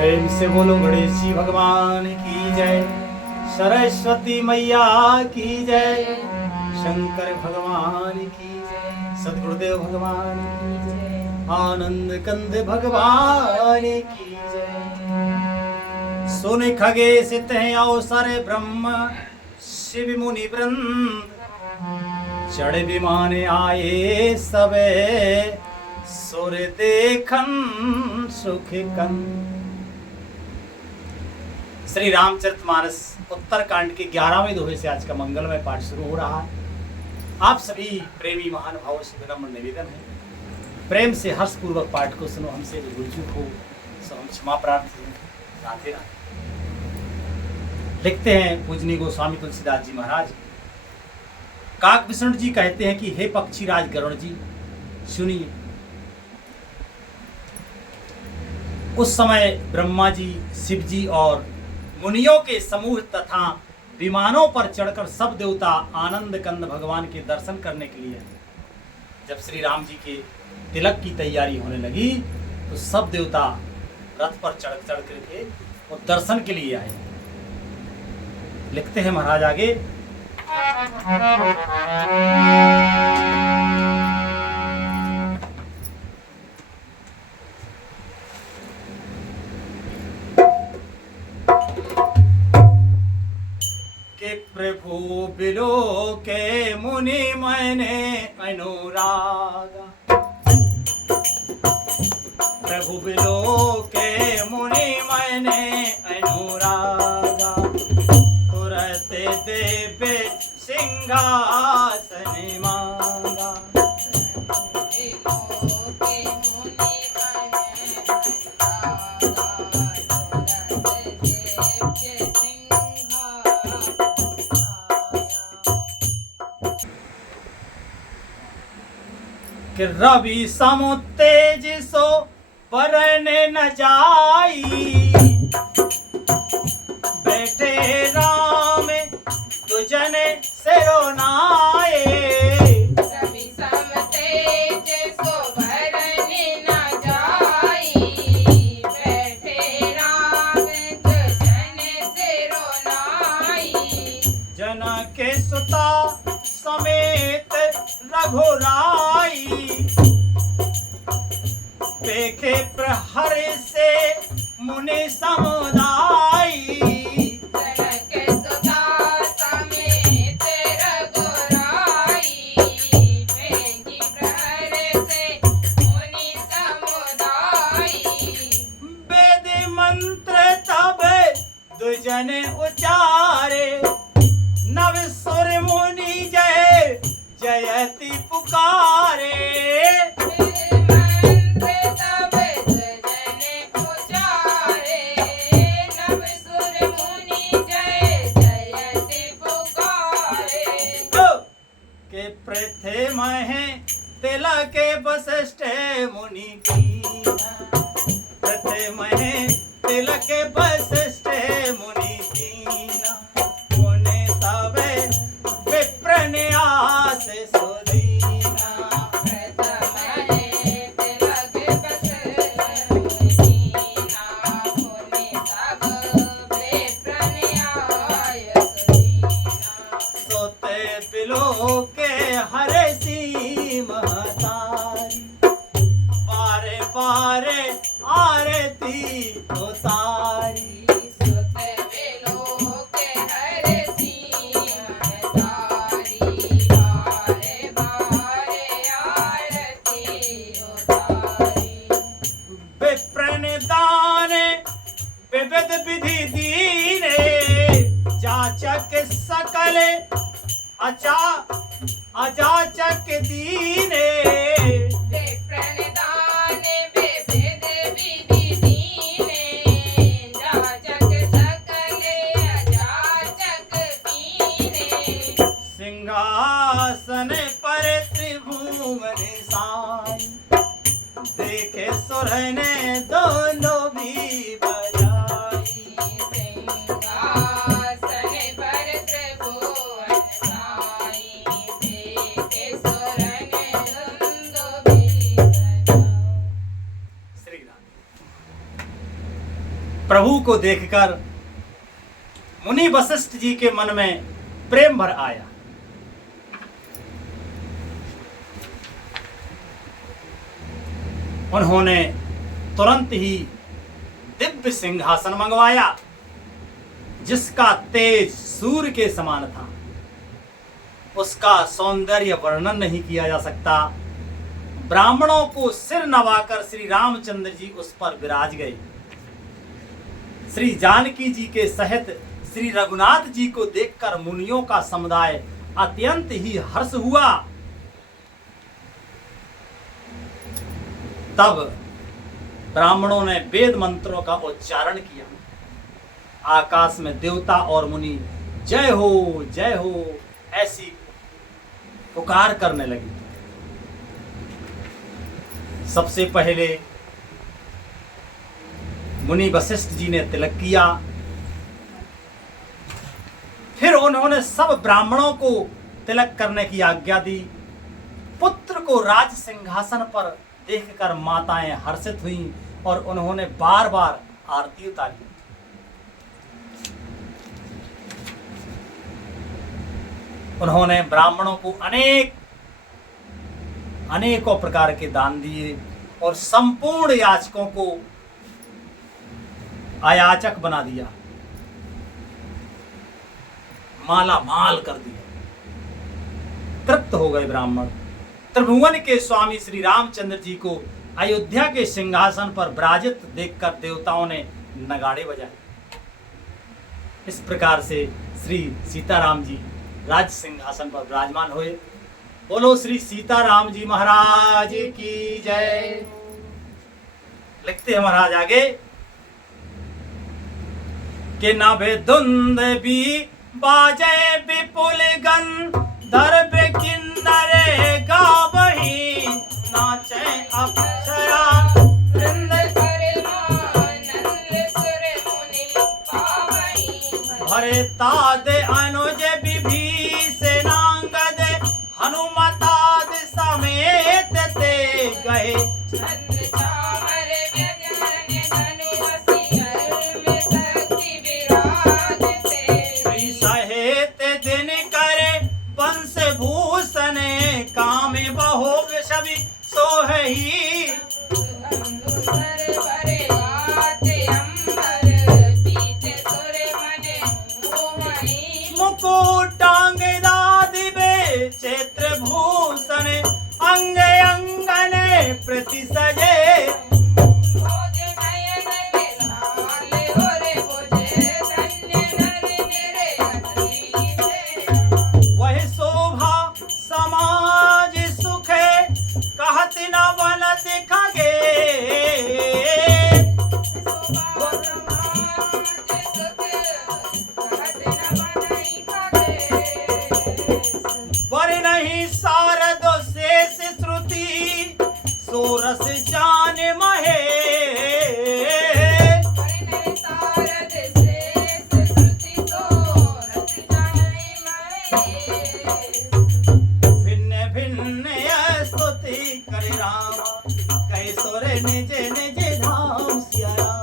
प्रेम से बोलो गणेश जी भगवान की जय, सरस्वती मैया की जय, शंकर भगवान की जय, सद्गुरुदेव भगवान की जय, आनंद कंद भगवान की जय। सुन खगे सित हैं अवसर ब्रह्म शिव मुनि वृंद, चढ़ विमान आए सबे सुर देखन सुख कंद। श्री रामचरितमानस उत्तरकांड के 11वें दोहे से आज का मंगलमय पाठ शुरू हो रहा है। आप सभी प्रेमी महानुभावों से विनम्र निवेदन है, प्रेम से हर्षपूर्वक पाठ को सुनो। हमसे जो भूल चूक हो सो हम क्षमा प्रार्थी हैं। राधे राधे। लिखते हैं पूजनीय गोस्वामी तुलसीदास जी महाराज, काकभूषण जी कहते हैं कि हे पक्षी राज गरुड़ जी सुनिए। उस समय ब्रह्मा जी, शिव जी और मुनियों के समूह तथा विमानों पर चढ़कर सब देवता आनंद कंद भगवान के दर्शन करने के लिए, जब श्री राम जी के तिलक की तैयारी होने लगी तो सब देवता रथ पर चढ़ करके वो दर्शन के लिए आए। लिखते हैं महाराज आगे, कि प्रभु बिलो के मुनि मैंने अनुरागा, प्रभु बिलो के मुनि मैंने अनुरागा, तुरत देवे सिंहासन मांगा। कि रवि समु तेज सो परने न जाई, बैठे राम तुझने सिरोनाए। रवि सम तेज सो परने न जाई, बैठे राम तुझने सिरोनाई। जना के सुता समेत रघुराई, देखे प्रहर से मुनि समुदाई। जनक सुता समेत रघुराई, बेगी प्रहर से मुनि समुदाई। वेद मंत्र तब दुजन उचारे, नव सुर मुनि जय जयति पुकारे। के प्रथम है तिलक वशिष्ठ मुनि कीना, प्रथम है तिलक वशिष्ठ मुनि कीना। पुण्य सबे विप्र न्यास सुदीना, प्रथम है तिलक वशिष्ठ मुनि कीना। पुण्य सब विप्र न्यास सुदीना। सोते बिलो के हरसी महतारी, बारे बारे आरती उतारी। सुत बिलो के हरसी महतारी, बारे बारे आरती उतारी। विप्र दान विविध विधि दीने, जाचक सकल अजाचक दीने। विप्रदान विविध विधि दीने, जाचक सकल अजाचक दीने। सिंहासन पर त्रिभुवन साई, देखे सुरने दोनों भी बजाई। सिंहासन पर त्रिभुवन साई, देखे सुरन प्रभु को देखकर मुनि वशिष्ठ जी के मन में प्रेम भर आया। उन्होंने तुरंत ही दिव्य सिंहासन मंगवाया जिसका तेज सूर्य के समान था। उसका सौंदर्य वर्णन नहीं किया जा सकता। ब्राह्मणों को सिर नवाकर श्री रामचंद्र जी उस पर विराज गए। श्री जानकी जी के सहित श्री रघुनाथ जी को देखकर मुनियों का समुदाय अत्यंत ही हर्ष हुआ। तब ब्राह्मणों ने वेद मंत्रों का उच्चारण किया। आकाश में देवता और मुनि जय हो ऐसी पुकार करने लगी। सबसे पहले मुनि वशिष्ठ जी ने तिलक किया। फिर उन्होंने सब ब्राह्मणों को तिलक करने की आज्ञा दी। पुत्र को राज सिंहासन पर देखकर माताएं हर्षित हुईं और उन्होंने बार बार आरती उतारी। उन्होंने ब्राह्मणों को अनेकों प्रकार के दान दिए और संपूर्ण याचकों को अयाचक बना दिया, माला माल कर दिया। तृप्त हो गए ब्राह्मण। त्रिभुवन के स्वामी श्री रामचंद्र जी को अयोध्या के सिंहासन पर विराजित देखकर देवताओं ने नगाड़े बजाए। इस प्रकार से श्री सीताराम जी राज सिंहासन पर विराजमान हुए। बोलो श्री सीताराम जी महाराज की जय। लिखते हैं महाराज आगे कि नभे धुंध भी बाजे विपुल गन दर्भ किन्नरे गावही नाचे अप्सरा वृंद परमानंद सुर मुनि पावनी भरे तादे अनुज विभीषणांगद हनुमताद समेत ते गए चंद्र चामर व्यजन धनु वसियर में शक्ति विराजते श्री सहेत दिन करे वंश भूषण काम बहु सभी सोहही अंधुर भरे गाते अंबर पीते सुर मने मोहनी मुकुटांग दादिबे क्षेत्र भूषण अंग अंगने प्रति सजे भोज नयन में लाल होरे भोजे धन्य नर मेरे अति से वह शोभा समाज सुखे कहत न बनत खगे वर नहीं शारद शेष श्रुति सोरस जान महे भिन्न भिन्न स्तुति करे राम कहे सोरे निज निज धाम सिया राम।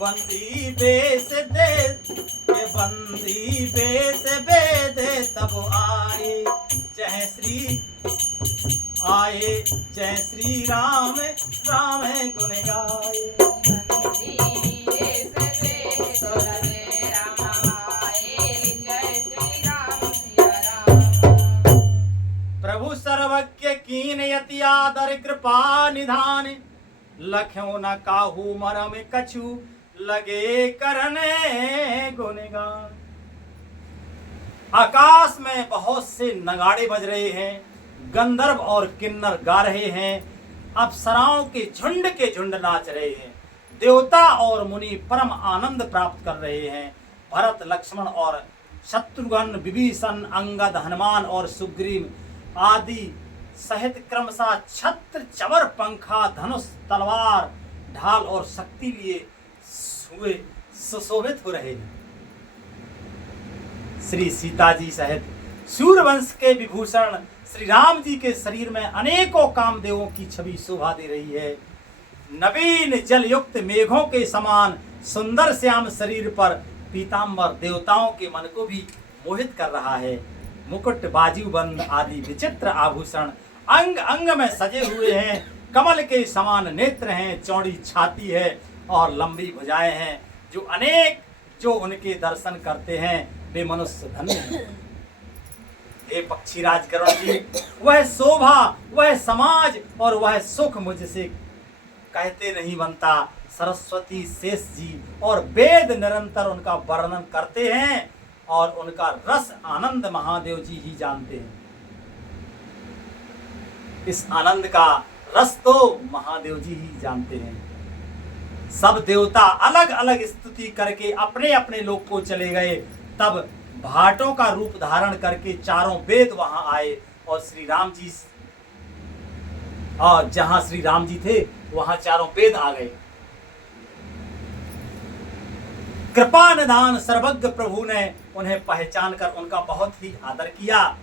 बंदी बेस दे के बंदी बेस बेदे तब आए जय श्री राम राम गुण गाए। प्रभु सर्वज्ञ कीन यति आदर कृपा निधान लख्यो न काहू मरम कछु लगे करने गुणगान। आकाश में बहुत से नगाड़े बज रहे हैं, गंधर्व और किन्नर गा रहे हैं, अप्सराओं के झुंड नाच रहे हैं, देवता और मुनि परम आनंद प्राप्त कर रहे हैं। भरत लक्ष्मण और शत्रुघ्न विभीषण अंगद हनुमान और सुग्रीव आदि सहित क्रमशः छत्र चवर पंखा धनुष तलवार ढाल और शक्ति लिए सुशोभित हो रहे हैं। श्री सीता जी सहित सूर्यवंश के विभूषण श्री राम जी के शरीर में अनेकों कामदेवों की छवि शोभा दे रही है। नवीन जल युक्त मेघों के समान सुंदर श्याम शरीर पर पीताम्बर देवताओं के मन को भी मोहित कर रहा है। मुकुट, बाजूबंद आदि विचित्र आभूषण अंग अंग में सजे हुए हैं। कमल के समान नेत्र हैं, चौड़ी छाती है और लंबी भुजाएं हैं। जो उनके दर्शन करते हैं वे मनुष्य धन्य हैं। हे पक्षीराज गरुड़ जी, वह शोभा, वह समाज और वह सुख मुझसे कहते नहीं बनता। सरस्वती शेष जी और वेद निरंतर उनका वर्णन करते हैं और उनका रस आनंद महादेव जी ही जानते हैं। इस आनंद का रस तो महादेव जी ही जानते हैं। सब देवता अलग अलग स्तुति करके अपने अपने लोक को चले गए। तब भाटों का रूप धारण करके चारों वेद वहां आए और श्री राम जी, और जहां श्री राम जी थे वहां चारों वेद आ गए। कृपा निधान सर्वज्ञ प्रभु ने उन्हें पहचान कर उनका बहुत ही आदर किया।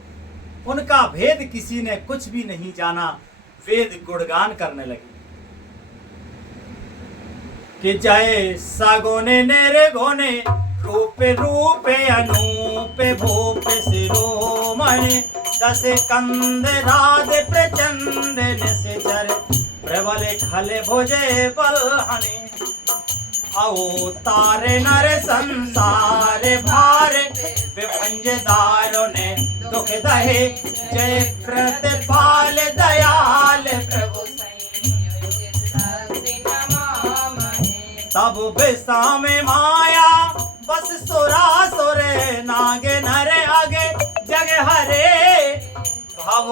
उनका भेद किसी ने कुछ भी नहीं जाना। वेद गुणगान करने लगे कि जय सगोने नेरे गोने रूपे रूपे अनूपे भूपे शिरोमणि दस कंद राध प्रचंड निशर प्रबल खले भुजे बलहनि अवतारे नर संसार भार विभंज दारों ने दुख दहे जय प्रतिपाल दयाल प्रभु तब बेसा में माया बस सुरा सुरे नागे नरे आगे जग हरे भव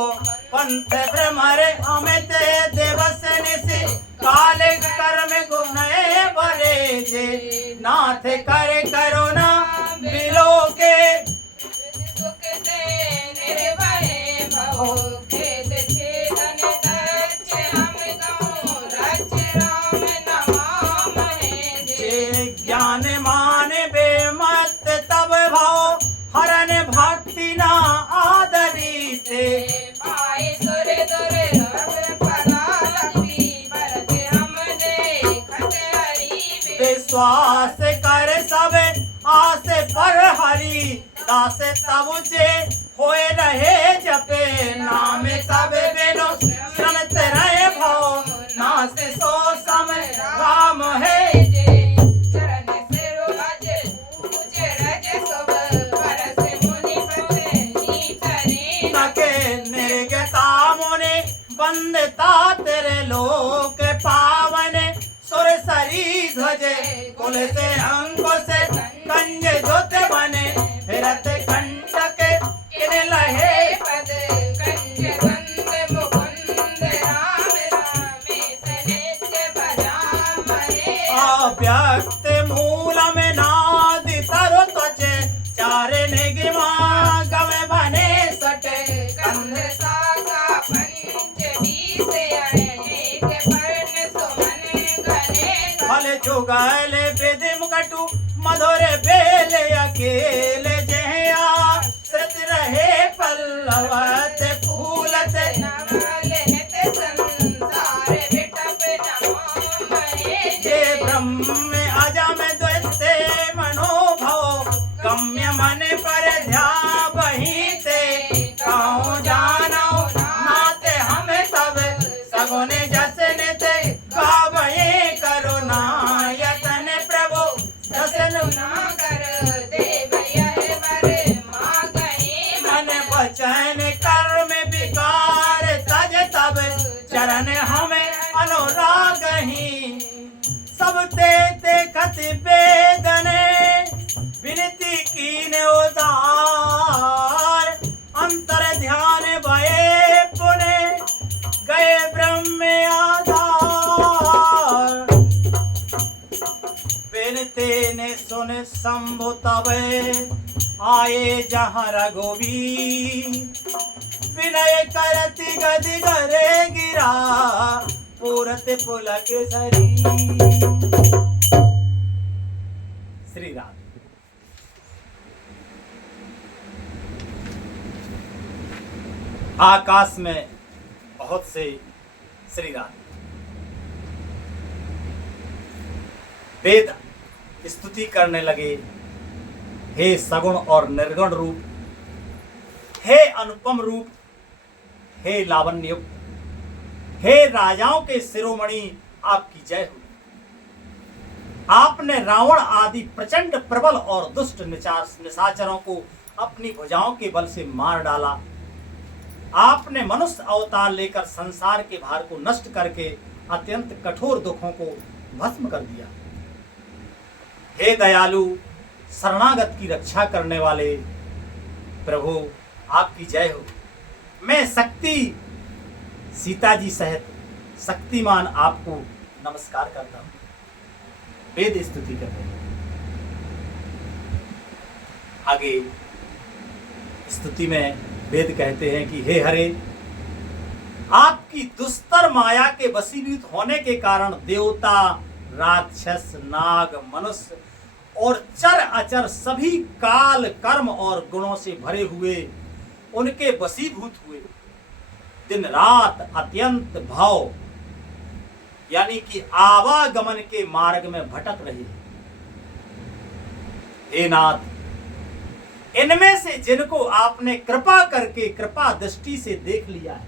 पंथ भ्रमरे अमित देवस निशि काल कर्म गुणे बरे जे नाथ करे करुणा बिलो के सुख दे निर्भय भव खेद छेदन दर्श हम गाऊं रच राम नाम है जे ज्ञान मान बेमत तब भाव हरन भक्ति ना आदरी थे पाए सुर दुर रव फला लपी भरत हम देखत हरि विश्वास कर सब आस पर हरि दास तब जे होए रहे जपे नाम सब बेनो श्रमत रहे भव नास सो सम राम है चरण सिर अज पूज रज सब परस मुनि पत्नी करे नके निर्गता मुनि बंदता तेरे लोक पावन सुर सरी ध्वजे कुल से अंग से कंज जोत बने फिरत कंटक किन लहे पद कंज बंद मुकुंद राम रामे सनित्य भजाम हे अव्यक्त मूल में नादि तरु त्वचे चारे निगमा गम बने सटे कंध सागा पंच बीस अनेक पर्ण सुमन घने फल जुगल विधि मुकटु मधुर बेल अकेले जया श्रुत रहे पल्लवत फूलत नवल नित संसार विटप नमो महे जे ब्रह्म अजम द्वैते मनोभव गम्य मन पर ध्या बहीते कहूँ जानो नाते हम सब सगुने जसने ते गावये करुणा यतन प्रभु दसन ना कर देव यह वर मांगहि मन वचन कर्म विकार तज तब चरण हमें अनुराग ही सब ते देखत वेदने विनती कीन उदार अंतर ध्यान भये पुने गए ब्रह्म आधार विनते ने सुन शंभु तब आए जहाँ रघुवीर विनय करति गदि गरे गिरा पूरत पुलक सरी। श्री राम। आकाश में बहुत से श्री राधे। वेद स्तुति करने लगे, हे सगुण और निर्गुण रूप, हे अनुपम रूप, हे लावण्य युक्त, हे राजाओं के शिरोमणि, आपकी जय हो। आपने रावण आदि प्रचंड प्रबल और दुष्ट निशाचरों को अपनी भुजाओं के बल से मार डाला। आपने मनुष्य अवतार लेकर संसार के भार को नष्ट करके अत्यंत कठोर दुखों को भस्म कर दिया। हे दयालु, शरणागत की रक्षा करने वाले प्रभु, आपकी जय हो। मैं शक्ति सीता जी सहित शक्तिमान आपको नमस्कार करता हूं। वेद स्तुति कर रहे हैं। आगे स्तुति में वेद कहते हैं कि हे हरे, आपकी दुस्तर माया के वशीभूत होने के कारण देवता, राक्षस, नाग, मनुष्य और चर अचर सभी काल, कर्म और गुणों से भरे हुए उनके वशीभूत हुए दिन रात अत्यंत भाव यानी कि आवागमन के मार्ग में भटक रहे। हे नाथ, इनमें से जिनको आपने कृपा करके कृपा दृष्टि से देख लिया है,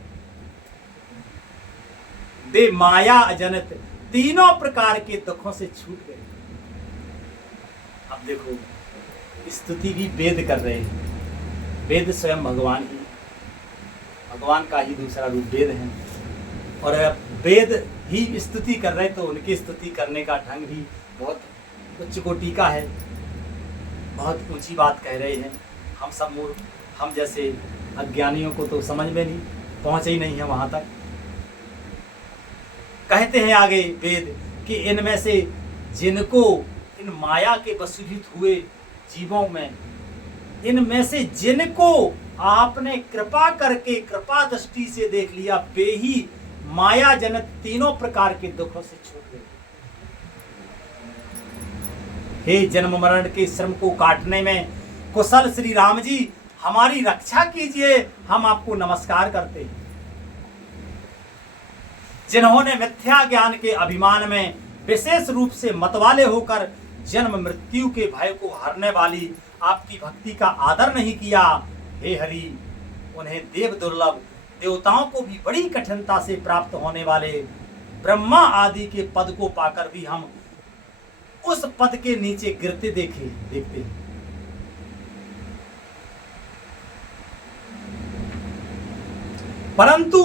वे माया जनित तीनों प्रकार के दुखों से छूट गए। अब देखो, स्तुति भी वेद कर रहे हैं। वेद स्वयं भगवान का ही दूसरा रूप वेद है, और वेद ही स्तुति कर रहे तो उनकी स्तुति करने का ढंग भी बहुत उच्च कोटि का है, बहुत ऊंची बात कह रहे हैं। हम सब मूर्ख, हम जैसे अज्ञानियों को तो समझ में नहीं, पहुंचे ही नहीं है वहां तक। कहते हैं आगे वेद कि इनमें से जिनको, इन माया के वशीभूत हुए जीवों में, इनमें से जिनको आपने कृपा करके कृपा दृष्टि से देख लिया, वे ही माया जनित तीनों प्रकार के दुखों से छूट गए। हे जन्म मरण के श्रम को काटने में कुशल श्री राम जी, हमारी रक्षा कीजिए, हम आपको नमस्कार करते हैं। जिन्होंने मिथ्या ज्ञान के अभिमान में विशेष रूप से मतवाले होकर जन्म मृत्यु के भय को हरने वाली आपकी भक्ति का आदर नहीं किया, हे हरि, उन्हें देव दुर्लभ, देवताओं को भी बड़ी कठिनता से प्राप्त होने वाले ब्रह्मा आदि के पद को पाकर भी हम उस पद के नीचे गिरते देखते हैं। परंतु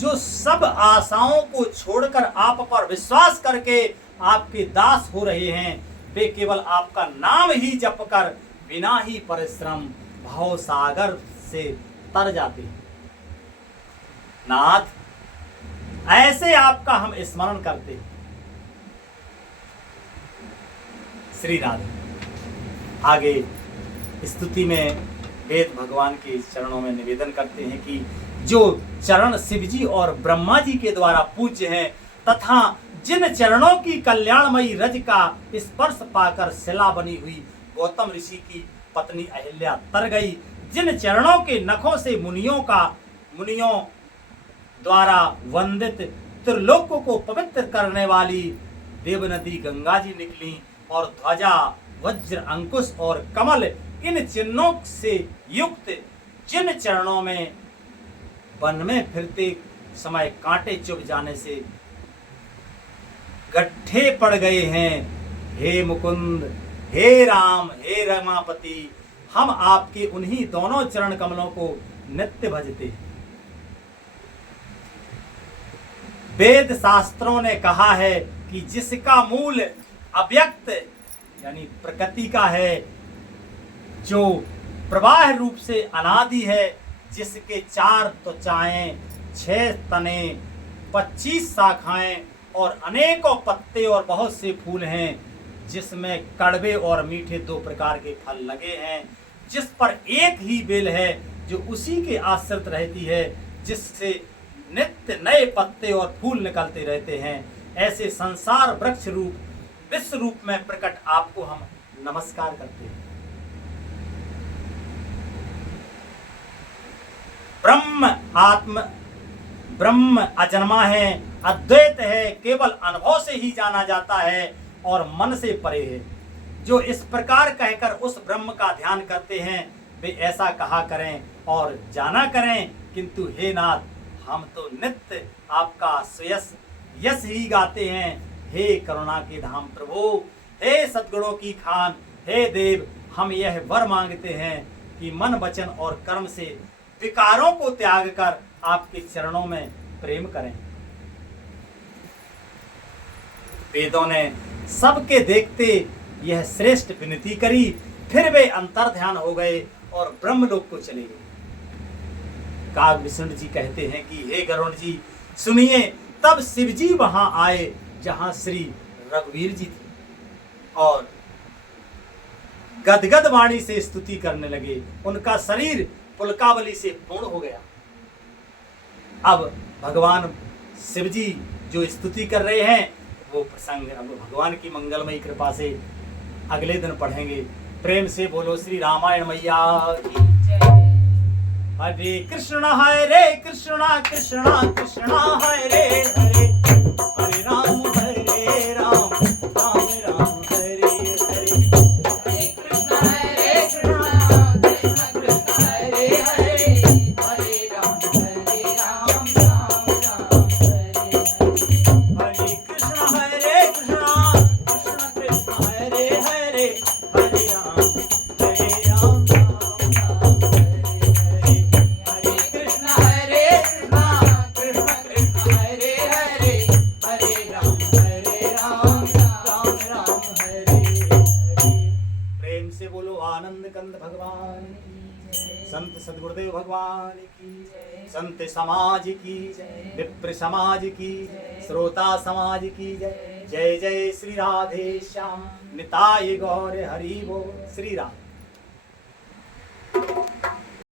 जो सब आशाओं को छोड़कर आप पर विश्वास करके आपके दास हो रहे हैं, वे केवल आपका नाम ही जप कर बिना ही परिश्रम भाव सागर से तर जाते हैं। नाथ, ऐसे आपका हम स्मरण करते हैं। श्री राधे। आगे स्तुति में वेद भगवान के चरणों में निवेदन करते हैं कि जो चरण शिव जी और ब्रह्मा जी के द्वारा पूज्य हैं, तथा जिन चरणों की कल्याणमयी रज का स्पर्श पाकर शिला बनी हुई गौतम ऋषि की पत्नी अहिल्या तर गई, जिन चरणों के नखों से मुनियों द्वारा वंदित त्रिलोक को पवित्र करने वाली देवनदी गंगा जी निकली, और ध्वजा, वज्र, अंकुश और कमल, इन चिन्हों से युक्त जिन चरणों में वन में फिरते समय कांटे चुभ जाने से गड्ढे पड़ गए हैं, हे मुकुंद, हे राम, हे रमापति, हम आपके उन्हीं दोनों चरण कमलों को नित्य भजते हैं। वेद शास्त्रों ने कहा है कि जिसका मूल अव्यक्त यानी प्रकृति का है, जो प्रवाह रूप से अनादि है, जिसके 4 त्वचाएं, 6 तने, 25 शाखाएं और अनेकों पत्ते और बहुत से फूल हैं, जिसमें कड़वे और मीठे 2 प्रकार के फल लगे हैं, जिस पर एक ही बेल है जो उसी के आश्रित रहती है, जिससे नित्य नए पत्ते और फूल निकलते रहते हैं, ऐसे संसार वृक्ष रूप विश्व रूप में प्रकट आपको हम नमस्कार करते हैं। ब्रह्म अजन्मा है, अद्वैत है, केवल अनुभव से ही जाना जाता है और मन से परे है। जो इस प्रकार कहकर उस ब्रह्म का ध्यान करते हैं वे ऐसा कहा करें और जाना करें, किंतु हे नाथ, हम तो नित्य आपका सुयश यश ही गाते हैं। हे करुणा के धाम प्रभु, हे सद्गुणों की खान, हे देव, हम यह वर मांगते हैं कि मन वचन और कर्म से विकारों को त्याग कर आपके चरणों में प्रेम करें। वेदों ने सबके देखते यह श्रेष्ठ विनती करी, फिर वे अंतर ध्यान हो गए और ब्रह्मलोक को चले गए। काग विष्णु जी कहते हैं कि हे गरुड़ जी सुनिए, तब शिव जी वहां आए जहां श्री रघुवीर जी थे और गदगद वाणी से स्तुति करने लगे। उनका शरीर पुलकावली से पूर्ण हो गया। अब भगवान शिव जी जो स्तुति कर रहे हैं वो प्रसंग अब भगवान की मंगलमयी कृपा से अगले दिन पढ़ेंगे। प्रेम से बोलो श्री रामायण मैया की जय। हरे कृष्णा कृष्णा कृष्णा कृष्णा हरे हरे, हरे राम राम राम हरे हरे। हरे कृष्णा कृष्णा कृष्णा हरे हरे, हरे राम राम राम हरे हरे। हरे कृष्णा कृष्णा कृष्णा हरे हरे, हरे राम राम राम हरे हरे। हरे कृष्णा कृष्णा कृष्णा हरे हरे, हरे राम राम हरे हरे। प्रेम से बोलो आनंद कंद भगवान की जय, संत सद्गुरुदेव भगवान की जय, संत समाज की जय, विप्र समाज की जय, श्रोता समाज की जय। जय जय श्री राधे श्याम, निताय गौर हरि बोल। श्री राम।